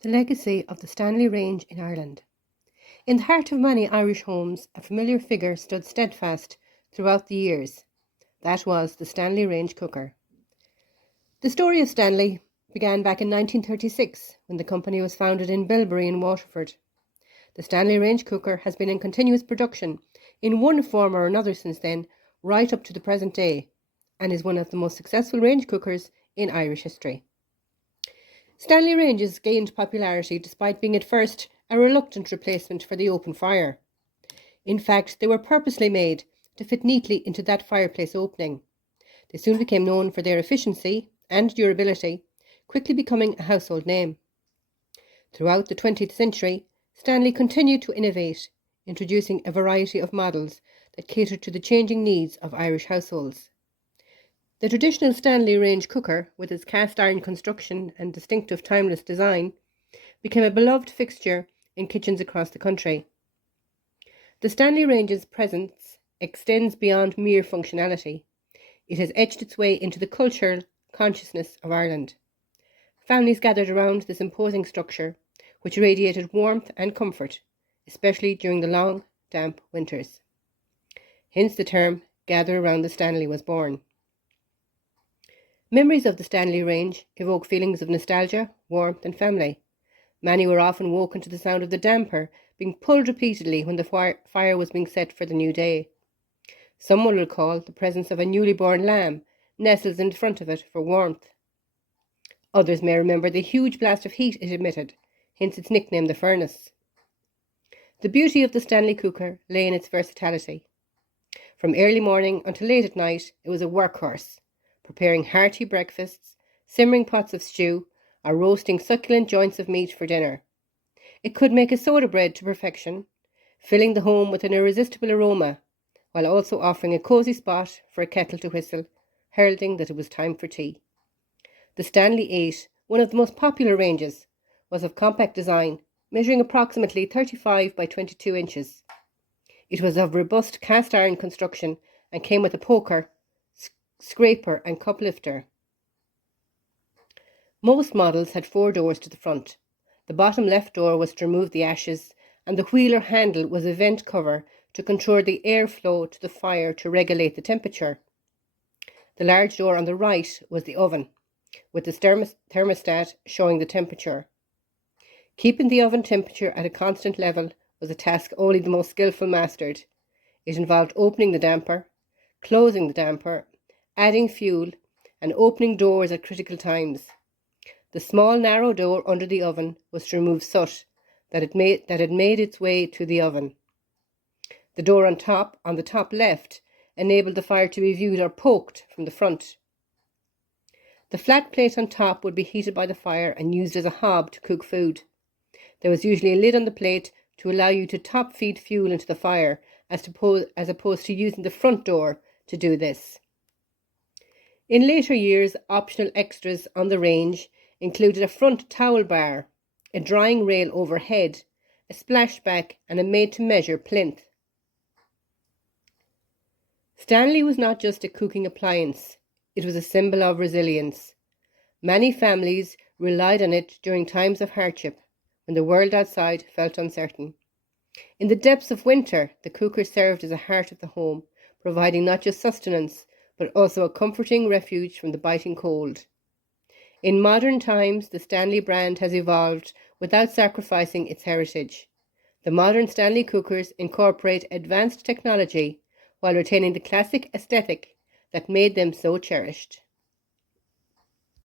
The legacy of the Stanley Range in Ireland. In the heart of many Irish homes, a familiar figure stood steadfast throughout the years. That was the Stanley Range Cooker. The story of Stanley began back in 1936 when the company was founded in Bilberry in Waterford. The Stanley Range Cooker has been in continuous production in one form or another since then, right up to the present day, and is one of the most successful range cookers in Irish history. Stanley Ranges gained popularity despite being at first a reluctant replacement for the open fire. In fact, they were purposely made to fit neatly into that fireplace opening. They soon became known for their efficiency and durability, quickly becoming a household name. Throughout the 20th century, Stanley continued to innovate, introducing a variety of models that catered to the changing needs of Irish households. The traditional Stanley Range cooker, with its cast iron construction and distinctive timeless design, became a beloved fixture in kitchens across the country. The Stanley Range's presence extends beyond mere functionality. It has etched its way into the cultural consciousness of Ireland. Families gathered around this imposing structure, which radiated warmth and comfort, especially during the long, damp winters. Hence the term "gather around the Stanley" was born. Memories of the Stanley Range evoke feelings of nostalgia, warmth and family. Many were often woken to the sound of the damper being pulled repeatedly when the fire was being set for the new day. Some will recall the presence of a newly born lamb nestled in front of it for warmth. Others may remember the huge blast of heat it emitted, hence its nickname the furnace. The beauty of the Stanley cooker lay in its versatility. From early morning until late at night, it was a workhorse, preparing hearty breakfasts, simmering pots of stew, or roasting succulent joints of meat for dinner. It could make a soda bread to perfection, filling the home with an irresistible aroma, while also offering a cosy spot for a kettle to whistle, heralding that it was time for tea. The Stanley 8, one of the most popular ranges, was of compact design, measuring approximately 35 by 22 inches. It was of robust cast iron construction and came with a poker, scraper and cup lifter. Most models had 4 doors to the front. The bottom left door was to remove the ashes, and the wheel or handle was a vent cover to control the airflow to the fire to regulate the temperature. The large door on the right was the oven, with the thermostat showing the temperature. Keeping the oven temperature at a constant level was a task only the most skillful mastered. It involved opening the damper, closing the damper, adding fuel, and opening doors at critical times. The small narrow door under the oven was to remove soot that had made its way to the oven. The door on the top left, enabled the fire to be viewed or poked from the front. The flat plate on top would be heated by the fire and used as a hob to cook food. There was usually a lid on the plate to allow you to top feed fuel into the fire, as opposed to using the front door to do this. In later years, optional extras on the range included a front towel bar, a drying rail overhead, a splashback and a made-to-measure plinth. Stanley was not just a cooking appliance, it was a symbol of resilience. Many families relied on it during times of hardship, when the world outside felt uncertain. In the depths of winter, the cooker served as a heart of the home, providing not just sustenance, but also a comforting refuge from the biting cold. In modern times, the Stanley brand has evolved without sacrificing its heritage. The modern Stanley cookers incorporate advanced technology while retaining the classic aesthetic that made them so cherished.